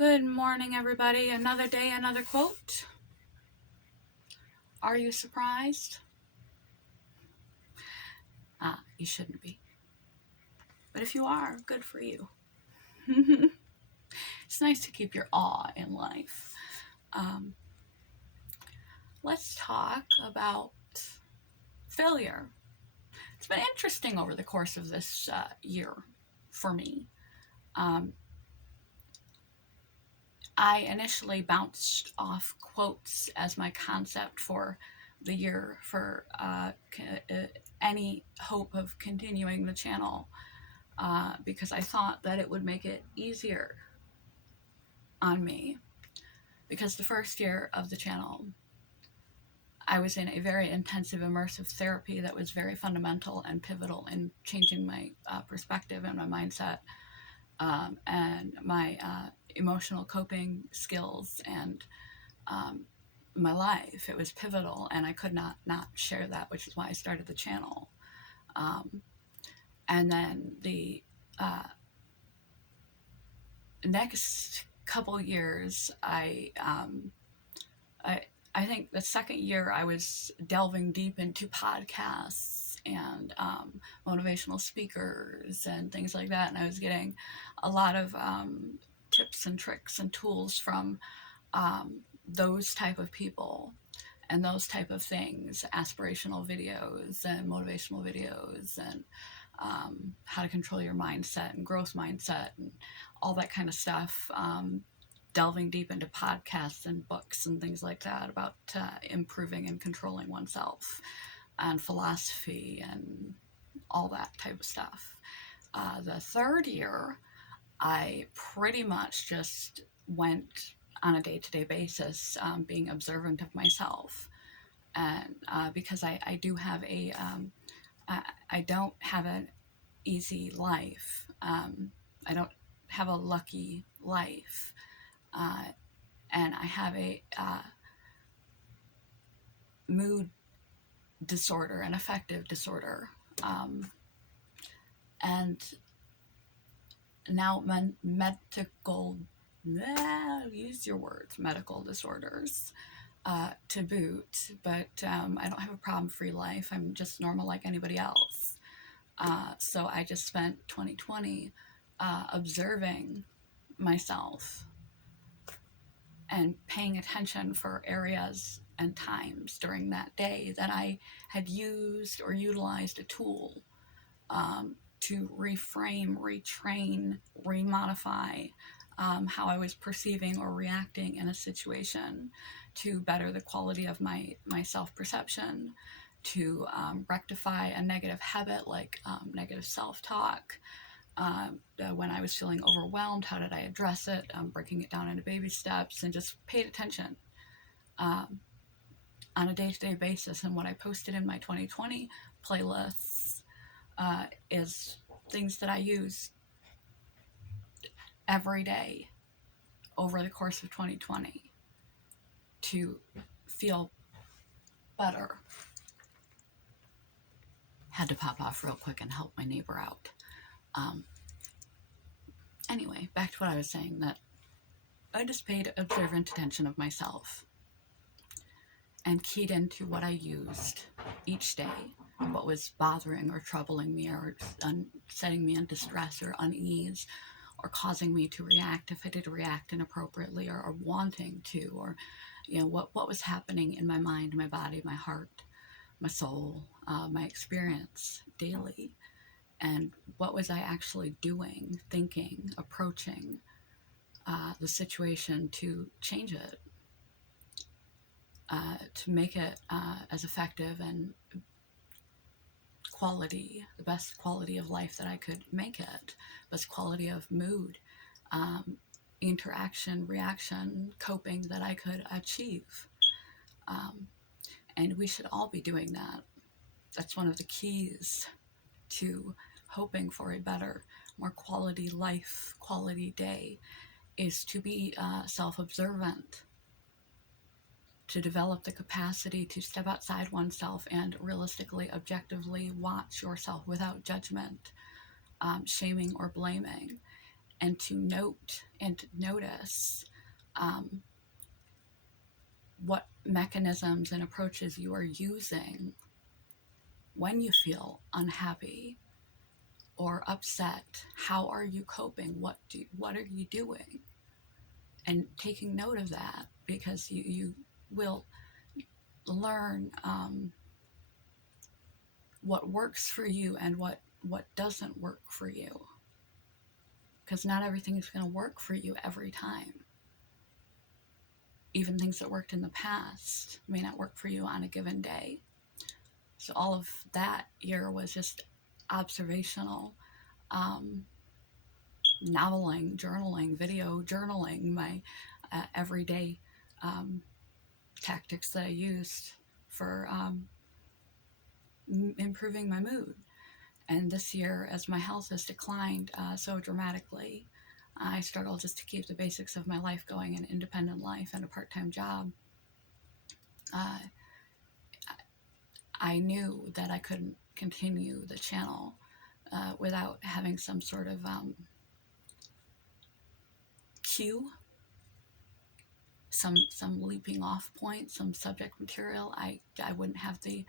Good morning, everybody. Another day, another quote. Are you surprised? You shouldn't be. But if you are, good for you. It's nice to keep your awe in life. Let's talk about failure. It's been interesting over the course of this year for me. I initially bounced off quotes as my concept for the year for any hope of continuing the channel because I thought that it would make it easier on me. Because the first year of the channel, I was in a very intensive immersive therapy that was very fundamental and pivotal in changing my perspective and my mindset and my emotional coping skills and my life. It was pivotal, and I could not share that, which is why I started the channel. And then the next couple years, I think the second year I was delving deep into podcasts and motivational speakers and things like that, and I was getting a lot of tips and tricks and tools from those type of people and those type of things, aspirational videos and motivational videos and how to control your mindset and growth mindset and all that kind of stuff. Delving deep into podcasts and books and things like that about improving and controlling oneself and philosophy and all that type of stuff. The third year, I pretty much just went on a day-to-day basis being observant of myself. And because I do have I don't have an easy life. I don't have a lucky life. And I have a mood disorder, an affective disorder. And now medical disorders to boot, but I don't have a problem-free life. I'm just normal like anybody else. So I just spent 2020 observing myself and paying attention for areas and times during that day that I had used or utilized a tool to reframe, retrain, remodify how I was perceiving or reacting in a situation to better the quality of my self-perception, to rectify a negative habit like negative self-talk. When I was feeling overwhelmed, how did I address it? Breaking it down into baby steps and just paid attention on a day-to-day basis. And what I posted in my 2020 playlists is things that I use every day over the course of 2020 to feel better. Had to pop off real quick and help my neighbor out. Anyway, back to what I was saying, that I just paid observant attention of myself and keyed into what I used each day, what was bothering or troubling me or setting me in distress or unease or causing me to react if I did react inappropriately or wanting to, or what was happening in my mind, my body, my heart, my soul, my experience daily. And what was I actually doing, thinking, approaching the situation to change it, to make it as effective and quality, the best quality of life that I could make it, best quality of mood, interaction, reaction, coping that I could achieve. And we should all be doing that. That's one of the keys to hoping for a better, more quality life, quality day, is to be self-observant, to develop the capacity to step outside oneself and realistically, objectively watch yourself without judgment, shaming, or blaming, and to note and to notice what mechanisms and approaches you are using when you feel unhappy or upset. How are you coping? What are you doing? And taking note of that, because you will learn what works for you and what doesn't work for you, because not everything is going to work for you every time. Even things that worked in the past may not work for you on a given day. So all of that year was just observational, noveling, journaling, video journaling, my everyday tactics that I used for improving my mood. And this year, as my health has declined so dramatically, I struggle just to keep the basics of my life going, an independent life and a part-time job. I knew that I couldn't continue the channel without having some sort of cue, some leaping off point, some subject material. I wouldn't have the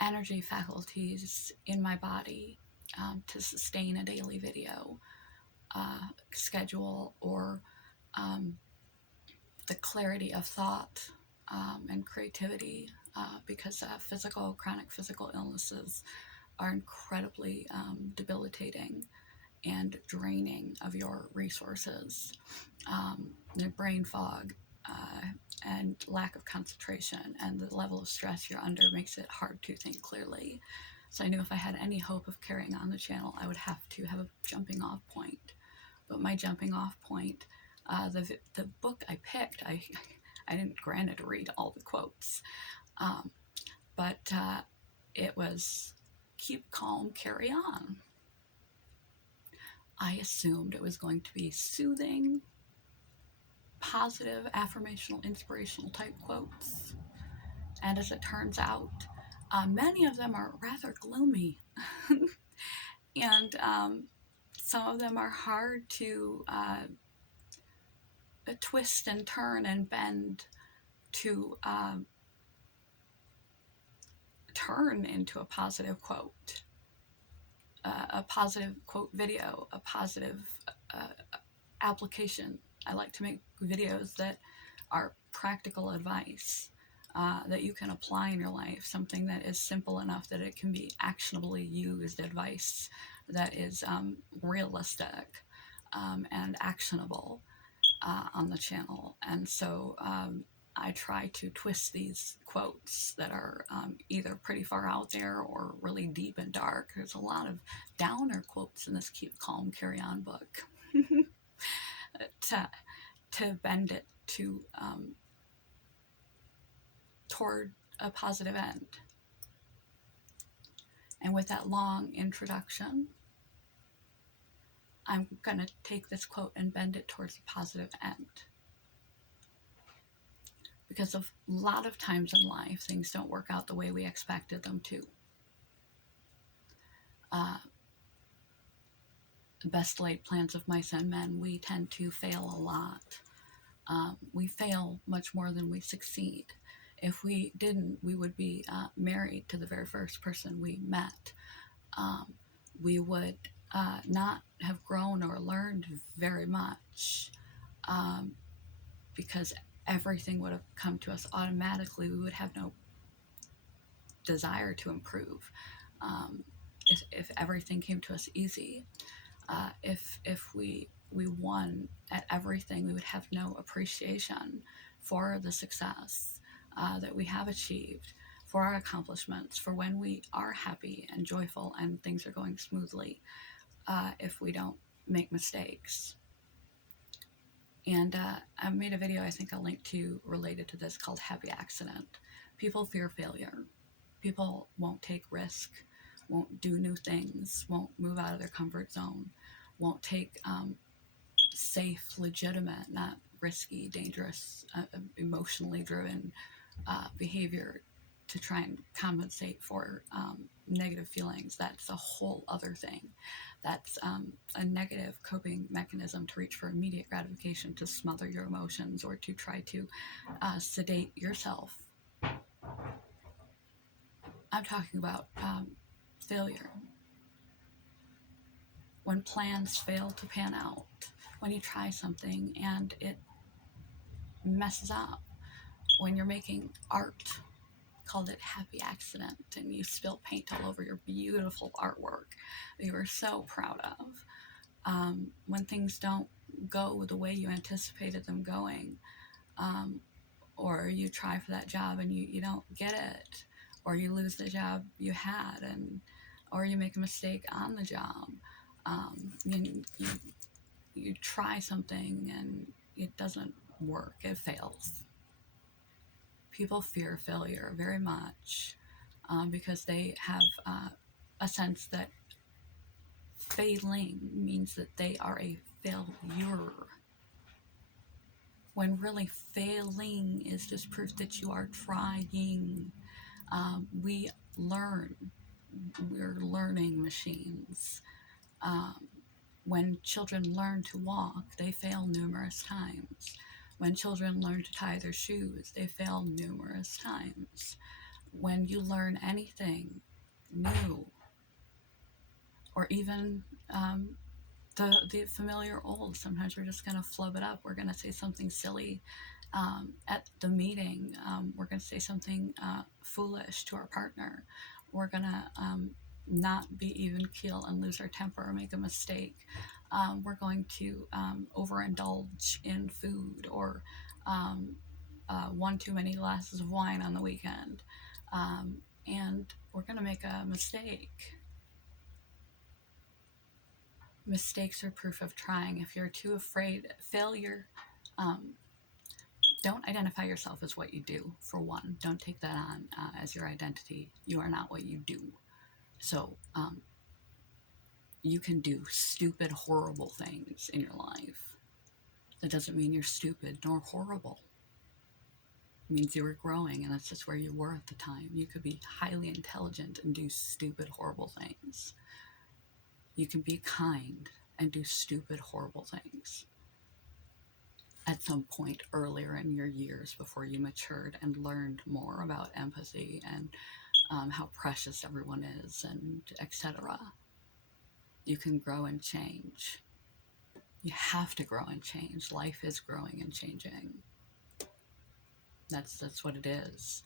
energy faculties in my body to sustain a daily video schedule, or the clarity of thought and creativity, because chronic physical illnesses are incredibly debilitating and draining of your resources. The brain fog and lack of concentration and the level of stress you're under makes it hard to think clearly. So I knew if I had any hope of carrying on the channel, I would have to have a jumping off point. But my jumping off point, the book I picked, I didn't, granted, read all the quotes, but it was Keep Calm, Carry On. I assumed it was going to be soothing, positive, affirmational, inspirational type quotes. And as it turns out, many of them are rather gloomy. And some of them are hard to twist and turn and bend to turn into a positive quote, a positive quote video, a positive application. I like to make videos that are practical advice that you can apply in your life, something that is simple enough that it can be actionably used advice that is realistic and actionable on the channel. And so I try to twist these quotes that are either pretty far out there or really deep and dark. There's a lot of downer quotes in this Keep Calm, Carry On book to bend it to toward a positive end. And with that long introduction, I'm going to take this quote and bend it towards a positive end. Because a lot of times in life, things don't work out the way we expected them to. Best laid plans of mice and men, we tend to fail a lot. We fail much more than we succeed. If we didn't, we would be married to the very first person we met. We would not have grown or learned very much because everything would have come to us automatically. We would have no desire to improve if everything came to us easy. If we won at everything, we would have no appreciation for the success that we have achieved, for our accomplishments, for when we are happy and joyful and things are going smoothly, if we don't make mistakes. And I made a video I think I'll link to related to this called Happy Accident. People fear failure. People won't take risk, won't do new things, won't move out of their comfort zone, won't take safe, legitimate, not risky, dangerous, emotionally driven behavior to try and compensate for negative feelings. That's a whole other thing. That's a negative coping mechanism to reach for immediate gratification, to smother your emotions, or to try to sedate yourself. I'm talking about failure. When plans fail to pan out, when you try something and it messes up, when you're making art, called it happy accident, and you spill paint all over your beautiful artwork that you were so proud of. When things don't go the way you anticipated them going, or you try for that job and you don't get it, or you lose the job you had, or you make a mistake on the job. You try something and it doesn't work, it fails. People fear failure very much because they have a sense that failing means that they are a failure, when really failing is just proof that you are trying. We learn. We're learning machines. When children learn to walk, they fail numerous times. When children learn to tie their shoes, they fail numerous times. When you learn anything new, or even the familiar old, sometimes we're just going to flub it up. We're going to say something silly at the meeting. We're going to say something foolish to our partner. We're going to not be even keel and lose our temper or make a mistake. We're going to overindulge in food, or one too many glasses of wine on the weekend. And we're going to make a mistake. Mistakes are proof of trying. If you're too afraid, failure, don't identify yourself as what you do, for one. Don't take that on as your identity. You are not what you do. So you can do stupid, horrible things in your life. That doesn't mean you're stupid nor horrible. It means you were growing, and that's just where you were at the time. You could be highly intelligent and do stupid, horrible things. You can be kind and do stupid, horrible things at some point earlier in your years, before you matured and learned more about empathy and how precious everyone is, and etc. You can grow and change. You have to grow and change. Life is growing and changing. That's what it is.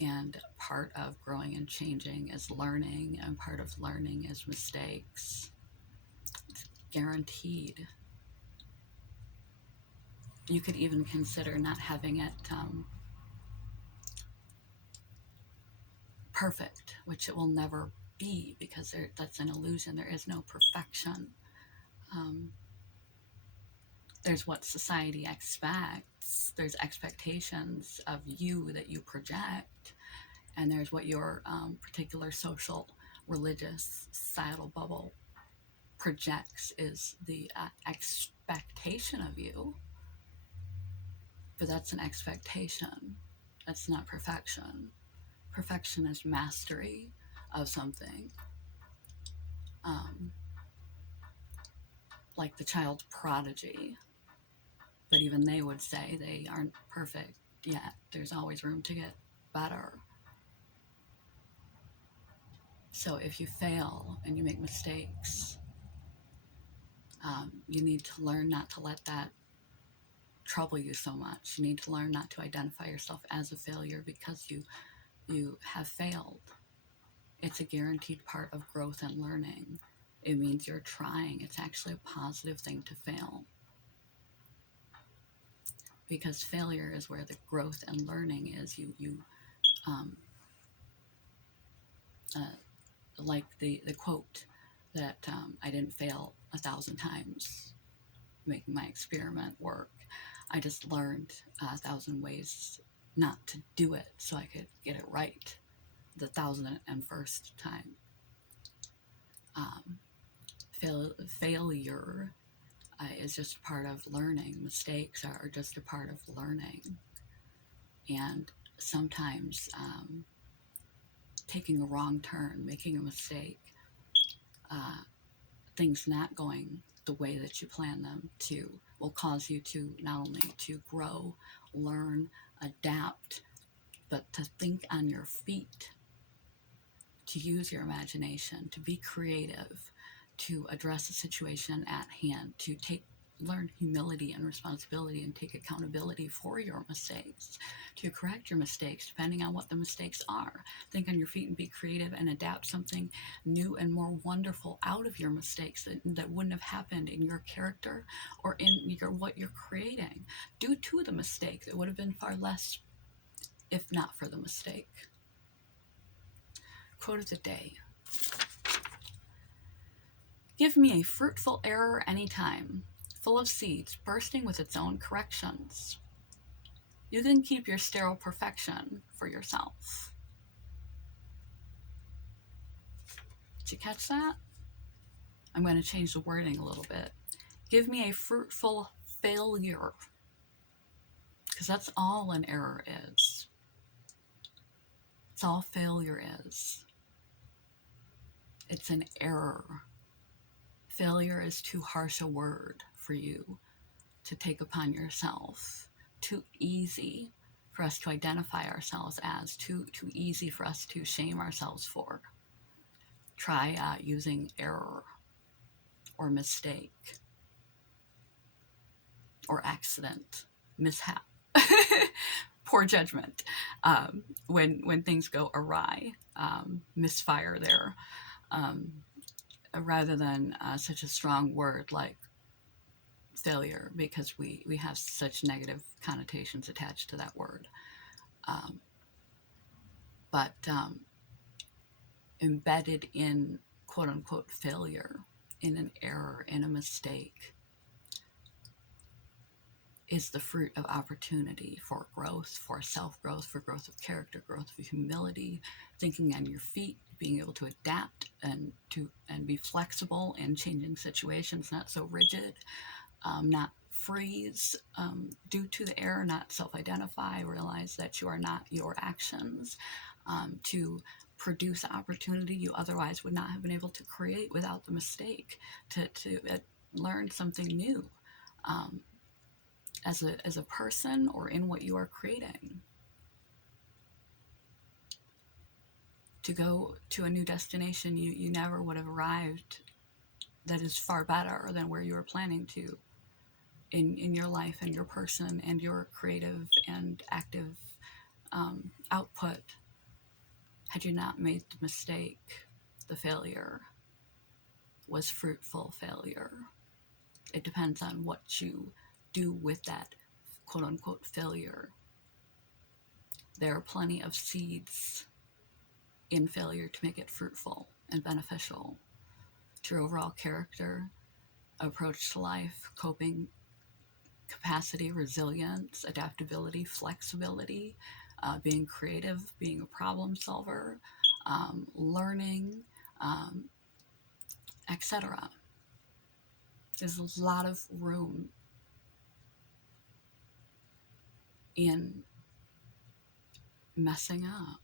And part of growing and changing is learning, and part of learning is mistakes. It's guaranteed. You could even consider not having it perfect, which it will never be, because that's an illusion. There is no perfection. There's what society expects. There's expectations of you that you project, and there's what your particular social, religious, societal bubble projects is the expectation of you. But that's an expectation. That's not perfection. Perfection is mastery of something. Like the child prodigy. But even they would say they aren't perfect yet. There's always room to get better. So if you fail and you make mistakes, you need to learn not to let that trouble you so much. You need to learn not to identify yourself as a failure because you have failed. It's a guaranteed part of growth and learning. It means you're trying. It's actually a positive thing to fail. Because failure is where the growth and learning is. Like the quote that I didn't fail 1,000 times making my experiment work. I just learned 1,000 ways not to do it so I could get it right the 1,001st time. Failure is just a part of learning. Mistakes are just a part of learning. And sometimes taking a wrong turn, making a mistake, uh, things not going the way that you plan them to will cause you to not only to grow, learn, adapt, but to think on your feet, to use your imagination, to be creative, to address a situation at hand, to learn humility and responsibility and take accountability for your mistakes, to correct your mistakes depending on what the mistakes are. Think on your feet and be creative and adapt something new and more wonderful out of your mistakes that wouldn't have happened in your character or in what you're creating. Due to the mistake, it would have been far less if not for the mistake. Quote of the day. Give me a fruitful error anytime, full of seeds, bursting with its own corrections. You can keep your sterile perfection for yourself. Did you catch that? I'm going to change the wording a little bit. Give me a fruitful failure, because that's all an error is. It's all failure is. It's an error. Failure is too harsh a word for you to take upon yourself. Too easy for us to identify ourselves as. Too easy for us to shame ourselves for. Try using error or mistake or accident, mishap, poor judgment, when things go awry, misfire there, rather than such a strong word like failure, because we have such negative connotations attached to that word. But embedded in quote unquote failure, in an error, in a mistake, is the fruit of opportunity for growth, for self-growth, for growth of character, growth of humility, thinking on your feet, being able to adapt and be flexible in changing situations, not so rigid, not freeze due to the error, not self-identify, realize that you are not your actions, to produce opportunity you otherwise would not have been able to create without the mistake, to learn something new as a person or in what you are creating, to go to a new destination you never would have arrived, that is far better than where you were planning to in your life and your person and your creative and active output, had you not made the mistake. The failure was fruitful failure. It depends on what you do with that quote unquote failure. There are plenty of seeds in failure to make it fruitful and beneficial to your overall character, approach to life, coping capacity, resilience, adaptability, flexibility, being creative, being a problem solver, learning, etc. There's a lot of room in messing up,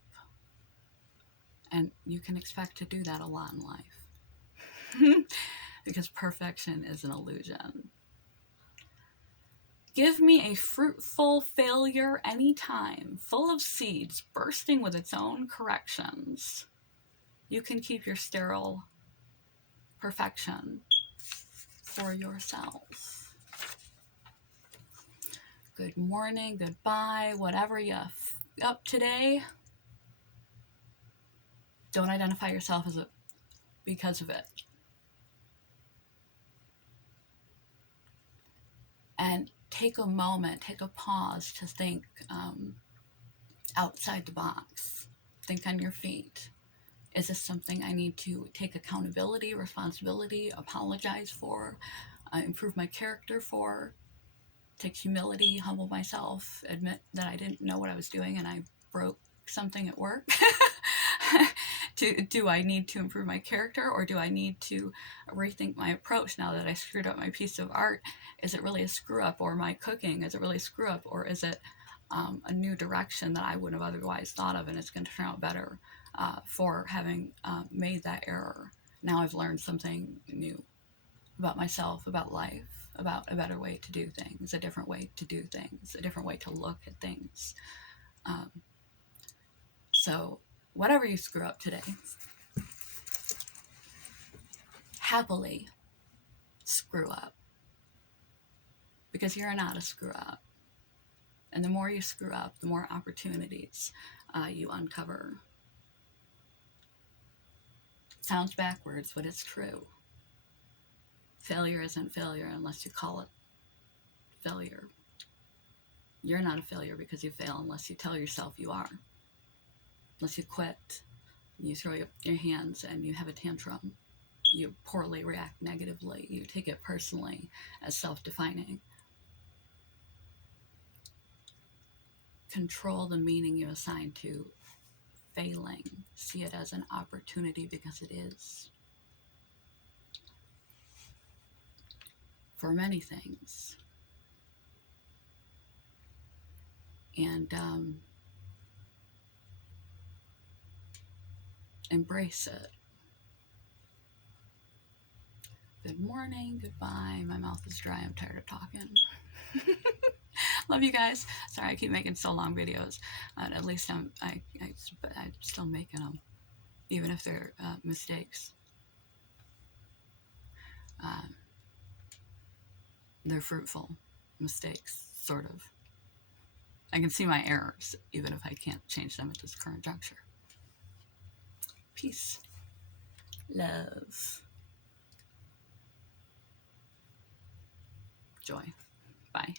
and you can expect to do that a lot in life because perfection is an illusion. Give me a fruitful failure anytime, full of seeds, bursting with its own corrections. You can keep your sterile perfection for yourself. Good morning, goodbye, whatever you up today. Don't identify yourself as because of it. And take a moment, take a pause to think outside the box. Think on your feet. Is this something I need to take accountability, responsibility, apologize for, improve my character for, take humility, humble myself, admit that I didn't know what I was doing and I broke something at work? Do I need to improve my character, or do I need to rethink my approach now that I screwed up my piece of art? Is it really a screw up? Or my cooking, is it really a screw up? Or is it a new direction that I wouldn't have otherwise thought of, and it's going to turn out better for having made that error. Now I've learned something new about myself, about life, about a better way to do things, a different way to do things, a different way to look at things. So whatever you screw up today, happily screw up, because you're not a screw up. And the more you screw up, the more opportunities you uncover. Sounds backwards, but it's true. Failure isn't failure unless you call it failure. You're not a failure because you fail unless you tell yourself you are. Unless you quit, you throw up your hands and you have a tantrum. You poorly react negatively. You take it personally as self-defining. Control the meaning you assign to failing. See it as an opportunity, because it is. For many things. And embrace it. Good morning, goodbye. My mouth is dry. I'm tired of talking. Love you guys. Sorry I keep making so long videos. At least I'm still making them, even if they're mistakes. They're fruitful mistakes, sort of. I can see my errors, even if I can't change them at this current juncture. Peace. Love. Joy. Bye.